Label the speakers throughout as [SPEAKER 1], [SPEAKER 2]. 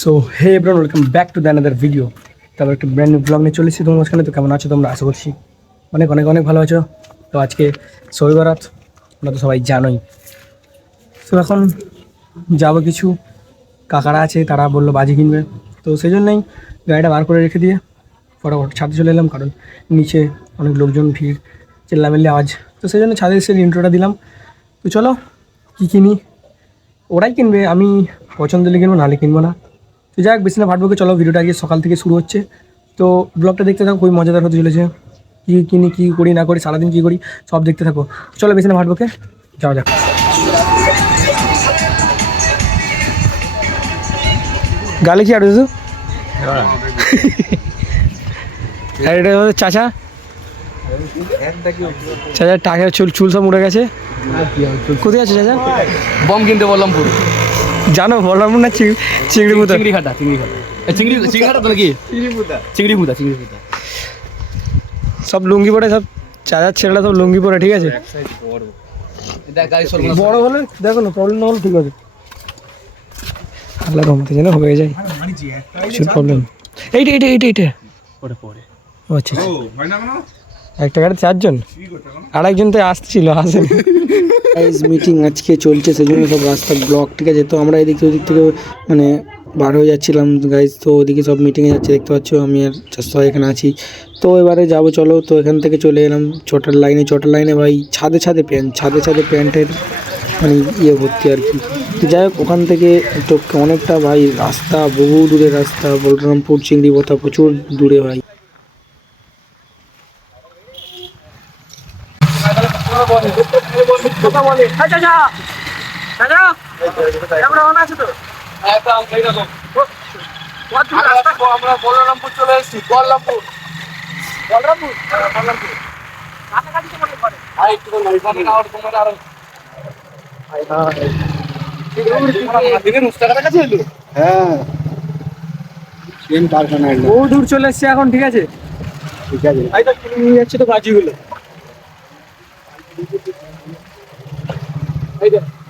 [SPEAKER 1] So hey everyone welcome back to the another video তারপর একটা brand blog নিয়ে চলেছি তোমার মাঝখানে তো কেমন আছো তোমরা? আশা করছি অনেক অনেক অনেক ভালো আছো। তো আজকে সবই বরাত তোমরা তো সবাই জানোই। তো এখন যাব কিছু। কাকারা আছে, তারা বলল বাজি কিনবে। তো সেই জন্যই গাড়িটা বার করে রেখে দিয়ে ফটাফট ছাদে চলে এলাম। কারণ নিচে অনেক লোকজন, ভিড়, চেল্লামেল্লি আওয়াজ। তো সেই জন্য ছাদে এসে ইন্ট্রোটা দিলাম। তো চলো, কী কিনি? ওরাই কিনবে। আমি পছন্দ হলে কিনবো নাহলে কিনবো না। তো যাক বেশি না ভাটবকে চলো ভিডিওটা আগে সকাল থেকে শুরু হচ্ছে। তো ব্লগটা দেখতে থাকো খুবই মজাদার হতে চলেছে। কী কিনি কী করি না করি সারাদিন কী করি সব দেখতে থাকো। চলো বেশি না ভাটবকে যাওয়া যাক। গালে কি আর আর এটা হচ্ছে চাচা। চাচা টাকা চুল চুল সব উড়ে গেছে। কোথায় আছে চাচা?
[SPEAKER 2] বম কিনতে বললাম পুরো।
[SPEAKER 1] জানো বললাম না চিংড়ি মতো।
[SPEAKER 2] চিংড়ি খাটা চিংড়ি খাটা চিংড়ি চিংড়ি খাটা তো নাকি? চিংড়ি পুতা চিংড়ি পুতা চিংড়ি পুতা
[SPEAKER 1] সব লুঙ্গি পরে সব চাচার ছেলেরা সব লুঙ্গি পরে ঠিক আছে?
[SPEAKER 2] দেখ গাড়ি সরব
[SPEAKER 1] বড় হলে দেখো না প্রবলেম না হলে ঠিক আছে। আল্লাহ রহমতে যেন হয়ে যায়। কিছু প্রবলেম এইটা এইটা এইটা এইটা।
[SPEAKER 2] পরে পরে।
[SPEAKER 1] ও আচ্ছা আচ্ছা। একটা গাড়ি চারজন? আর একজন তো আসছিল, আসেন। মিটিং আজকে চলছে সেই জন্য সব রাস্তা ব্লক ঠিক আছে? তো আমরা এদিক ওদিক থেকে মানে বার হয়ে যাচ্ছিলাম গাইজ তো ওদিকে সব মিটিংয়ে যাচ্ছে, দেখতে পাচ্ছ, আমি আর চাষা এখানে আছি। তো এবারে যাব, চলো, তো এখান থেকে চলে এলাম ছোটার লাইনে ছোটার লাইনে ভাই, ছাদে ছাদে প্যান্ট ছাদে ছাদে প্যান্টের মানে ইয়ে ভর্তি আর কি। তো যাই হোক, ওখান থেকে তো অনেকটা, ভাই, রাস্তা, বহু দূরে রাস্তা, বলরামপুর চিংড়ি বোথা প্রচুর দূরে, ভাই।
[SPEAKER 2] একদম এই রকম আমরা বলরামপুর চলে এসেছি বলরামপুর বলরামপুর বলরামপুর আর আর
[SPEAKER 3] হ্যাঁ।
[SPEAKER 1] দূর চলে এসছে এখন ঠিক আছে?
[SPEAKER 3] ঠিক আছে।
[SPEAKER 1] তো যাচ্ছে তো বাজিগুলো
[SPEAKER 2] এই যে উস্তাকাটা এটা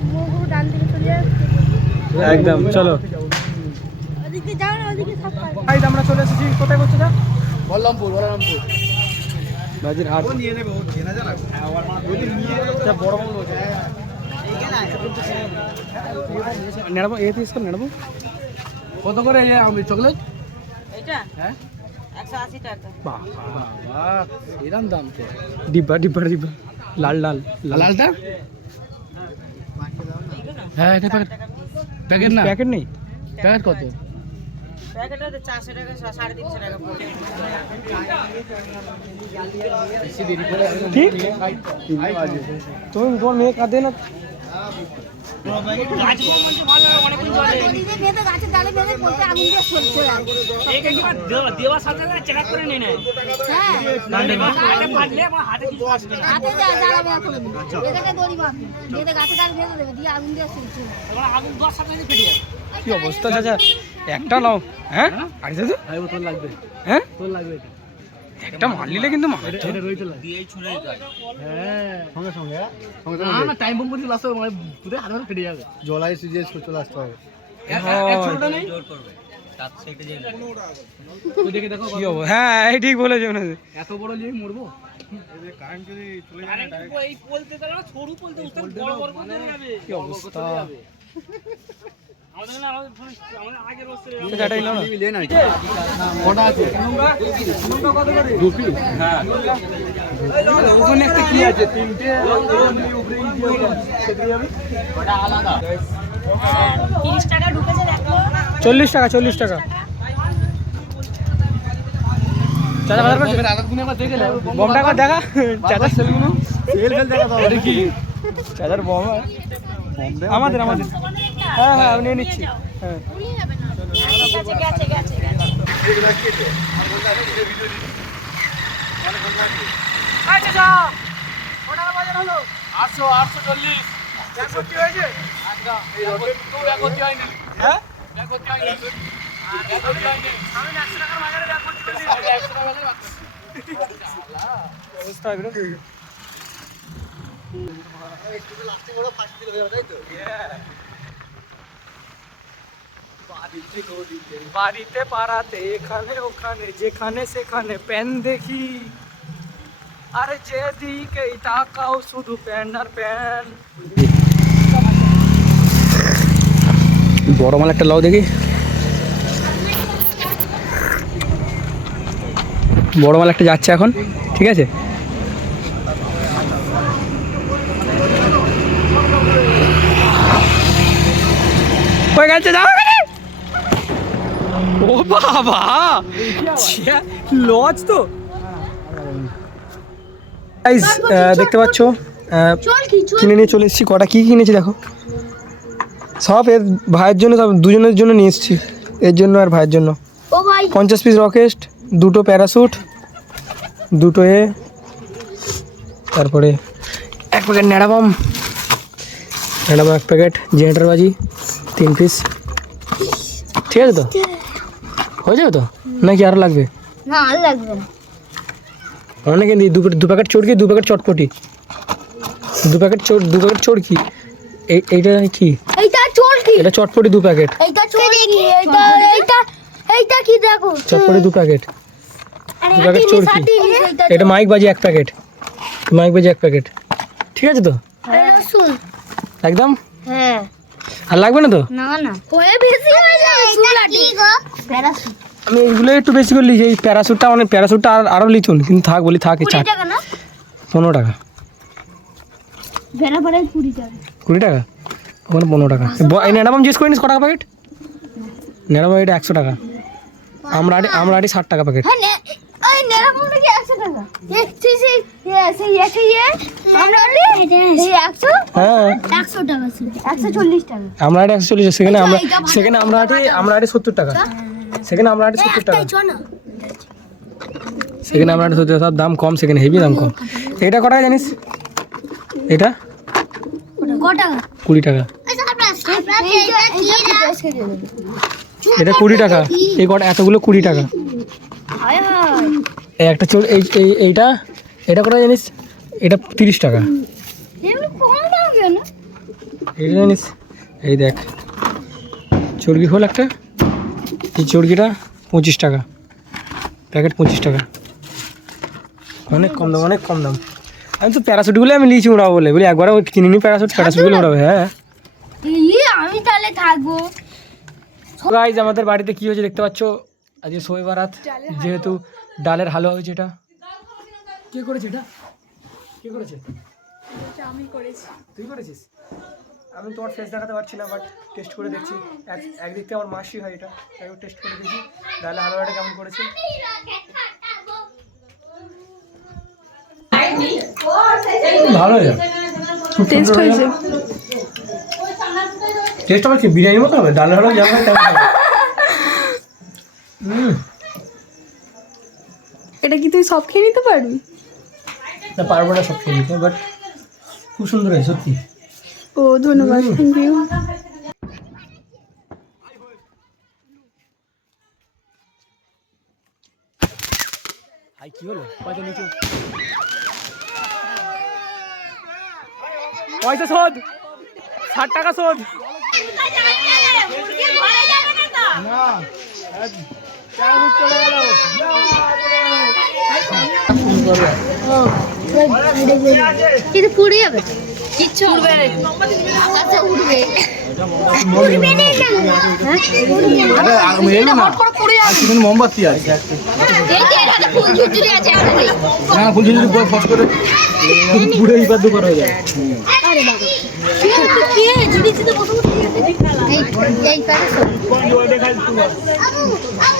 [SPEAKER 3] দিই
[SPEAKER 4] ডান দিকে চলে যাচ্ছে
[SPEAKER 1] একদম চলো।
[SPEAKER 4] ওদিকে যাও না ওদিকে সব পাবে
[SPEAKER 1] আমরা চলে এসেছি। কোথায় করছে না
[SPEAKER 2] বলরামপুর বলরামপুর
[SPEAKER 1] বাজির হাট। নেড়াবো এ পিস করে নেড়াবো।
[SPEAKER 2] কত করে এই আমি চকলেট
[SPEAKER 5] এটা
[SPEAKER 2] হ্যাঁ? এরম দাম তো।
[SPEAKER 1] ডিব্বা ডিব্বা ডিব্বা। লাল লাল লাল।
[SPEAKER 2] লালটা? হ্যাঁ এটা প্যাকেট প্যাকেট না?
[SPEAKER 1] প্যাকেট নেই?
[SPEAKER 2] প্যাকেট কত?
[SPEAKER 1] ঠিক তুমি তোমার মেয়ে কাঁদে না?
[SPEAKER 4] বেঁধে গাছের ডালে বেঁধে বলতে আগুন দিয়ে চলে চলে হ্যাঁ হাতে যা এখন এখানে দড়ি বাঁধবে বেঁধে গাছের ডালে বেঁধে দেবে দিয়ে আগুন দিয়ে চলছে
[SPEAKER 1] কি অবস্থা, চাচা? একটা নাও। হ্যাঁ? তো
[SPEAKER 2] তোর লাগবে।
[SPEAKER 1] হ্যাঁ
[SPEAKER 2] তোর লাগবে এটা।
[SPEAKER 1] একটা মার নিলে কিন্তু মার
[SPEAKER 2] হ্যাঁ সঙ্গে সঙ্গে সঙ্গে সঙ্গে। না টাইম বম করে লাস্ট মানে পুরো হাতে হাতে ফেটে যাবে।
[SPEAKER 3] জলাই সিজে চলে আসতে হবে।
[SPEAKER 2] একশোটা নেই? তো দেখে দেখো
[SPEAKER 1] কি অবস্থা হ্যাঁ এই ঠিক বলেছ মনে
[SPEAKER 2] এত বড় যে মরবো?
[SPEAKER 1] কি অবস্থা? ওখানে একটা কি আছে? তিনটে
[SPEAKER 4] দেখো।
[SPEAKER 1] চল্লিশ টাকা চল্লিশ টাকা। চাচা বাজার করছে?
[SPEAKER 2] আদাত গুনে একবার দেখে নেব
[SPEAKER 1] বমটা একবার দেখা? চাচার সেলগুলো
[SPEAKER 2] সেল ফেল দেখা দাও দেখি
[SPEAKER 1] চাচার বম আমাদের আমাদের। হ্যাঁ হ্যাঁ আমি নিয়ে নিচ্ছি। হ্যাঁ।
[SPEAKER 5] গেছে
[SPEAKER 2] আটশো আটশো চল্লিশ। হয়েছে? হয়নি। হ্যাঁ?
[SPEAKER 1] অবস্থা
[SPEAKER 3] একটু লাস্টে বড় দিলে তাই তো?
[SPEAKER 1] বাড়িতে পাড়াতে, এখানে ওখানে, যেখানে সেখানে প্যান দেখি। আরে যেদিকে তাকাও শুধু প্যান আর প্যান বড় মাল একটা লাও দেখি। বড় মাল একটা যাচ্ছে এখন, ঠিক আছে ওই গেছে যাও ও বাবা! লজ তো। গাইস দেখতে পাচ্ছ? কিনে নিয়ে চলে এসেছি কটা কী কিনেছি দেখো। সব এর ভাইয়ের জন্য সব দুজনের জন্য নিয়ে এসেছি। এর জন্য আর ভাইয়ের জন্য। পঞ্চাশ পিস রকেস্ট দুটো প্যারাশুট দুটো এ তারপরে এক প্যাকেট ন্যাড়াবাম ন্যাড়াবাম এক প্যাকেট জেনারেটার বাজি তিন পিস ঠিক আছে তো? হয়ে যাবে তো? নাকি আরও লাগবে?
[SPEAKER 4] না আর লাগবে না।
[SPEAKER 1] অনেকে দু দু প্যাকেট চড়কি দু প্যাকেট চটপটি। দু প্যাকেট চোর দু প্যাকেট চড়কি এই এইটা কি?
[SPEAKER 4] এইটা চল কি
[SPEAKER 1] এটা চটপটি দু প্যাকেট।
[SPEAKER 4] এইটা চল এইটা এইটা এইটা কি দেখো?
[SPEAKER 1] চটপটি দু প্যাকেট। দু প্যাকেট চড়কি এটা মাইক বাজি এক প্যাকেট। মাইক বাজি এক প্যাকেট। ঠিক আছে তো? একদম?
[SPEAKER 4] হ্যাঁ।
[SPEAKER 1] আর লাগবে না তো?
[SPEAKER 4] না না। হয়ে বেশি হয়ে যাবে চুলাটি প্যারাসুট।
[SPEAKER 1] আমি এইগুলো একটু বেশি করে লিখি এই প্যারাশুটটা মানে প্যারাশুটটা আর আরও লিখুন কিন্তু থাক বলি থাক চার। পনেরো টাকা।
[SPEAKER 4] কুড়ি টাকা।
[SPEAKER 1] ওখানে পনেরো টাকা। এই ন্যাড়াবাম জিজ্ঞেস করে নিস ক টাকা প্যাকেট ন্যাড়াবাম এটা একশো টাকা। আমরা আটি আমরা ষাট টাকা প্যাকেট
[SPEAKER 4] আমরা একশো
[SPEAKER 1] সেখানে আমরা সেখানে আমরা আমরা সত্তর টাকা। সেখানে আমরা সেখানে আমরা সত্তর সব দাম কম, সেখানে হেভি দাম কম। এটা ক টাকা জানিস? এটা? কুড়ি টাকা। এটা কুড়ি টাকা। এই কটা এতগুলো কুড়ি টাকা। এই একটা চোর এই এই এইটা? এটা কটা জানিস? এটা তিরিশ টাকা। এটা জানিস? এই দেখ। চর্বি হল একটা। এই চর্বিটা পঁচিশ টাকা। প্যাকেট পঁচিশ টাকা। অনেক কম দাম অনেক কম দাম। আমি তো প্যারাশুটগুলো আমি লিচি উড়াবো বলে। বলি একবার কিনে নি প্যারাশুট প্যারাশুটগুলো উড়াবো হ্যাঁ।
[SPEAKER 4] আমি তাহলে থাকব।
[SPEAKER 1] গাইজ আমাদের বাড়িতে কি হয়েছে দেখতে পাচ্ছ? আজকে শোয়ে বারাত যেহেতু ডালের হালুয়া হয়েছে এটা। কে করেছে এটা? কে করেছে? আমি করেছি। তুই করেছিস? আমি তোমার ফেস দেখাতে পারছি না বাট টেস্ট করে দেখছি। এক একদিক থেকে আমার মাসি হয় এটা তাই টেস্ট করে দেখি ডালের হালুয়াটা কেমন করেছে? ভালো হয়েছে। টেস্ট হয়েছে। টেস্ট আবার কি বিরিয়ানির মতো হবে? ডালের হালুয়া যেমন হয় তেমন
[SPEAKER 6] এটা কি তুই সব খেয়ে নিতে পারবি?
[SPEAKER 1] না পারব না সব খেয়ে নিতে বাট খুব সুন্দর হয়েছে সত্যি।
[SPEAKER 6] ও ধন্যবাদ থ্যাংক ইউ
[SPEAKER 1] হাই কি হলো? পয়সা নিচু। পয়সা শোধ! ষাট টাকা শোধ!
[SPEAKER 4] কিন্তু পুড়ে যাবে। কিচ্ছু উড়বে না। আকাশে উড়বে। হ্যাঁ?
[SPEAKER 3] মোমবাতি আছে।
[SPEAKER 4] এই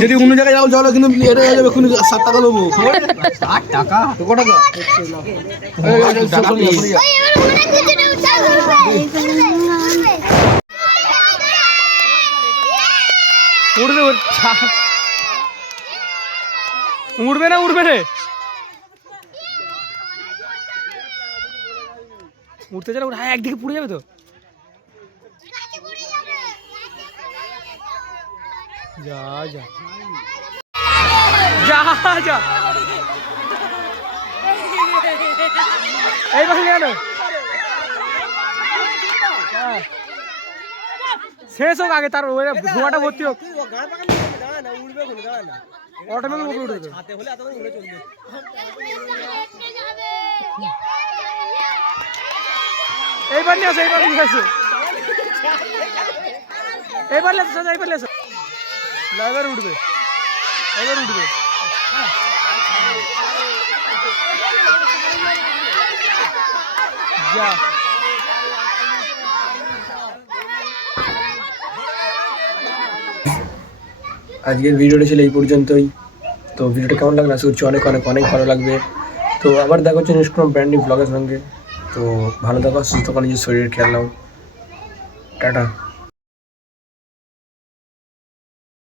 [SPEAKER 2] যদি অন্য জায়গায় যাও চলো কিন্তু এটা যাবে কোনো ষাট টাকা নেব ষাট টাকা টাকা চল, চল, চল, চল, চল।
[SPEAKER 1] ছা- উড়বে না উড়বে রে উঠতে হ্যাঁ একদিকে পুড়ে যাবে তো যা যা যা যা এই পাশে কেন হ্যাঁ। শেষ হোক আগে তার ওই ধোঁয়াটা ভর্তি হোক। অটোমেটিক উপরে উঠে যাবে। এইবার নিয়ে আসো এইবার নিয়ে আসো। এইবার লেসো সোজা এইবার লেসো না, এবার উঠবে এবার উঠবে যা আজকের ভিডিওটা ছিল এই পর্যন্তই তো ভিডিওটা কেমন লাগল আশা করছি অনেক অনেক অনেক ভালো লাগবে তো আবার দেখা হচ্ছে নেক্সট কোনো ব্র্যান্ড নিউ ব্লগের সঙ্গে তো ভালো থাকো সুস্থ থাকো নিজের শরীরের খেয়াল নাও টাটা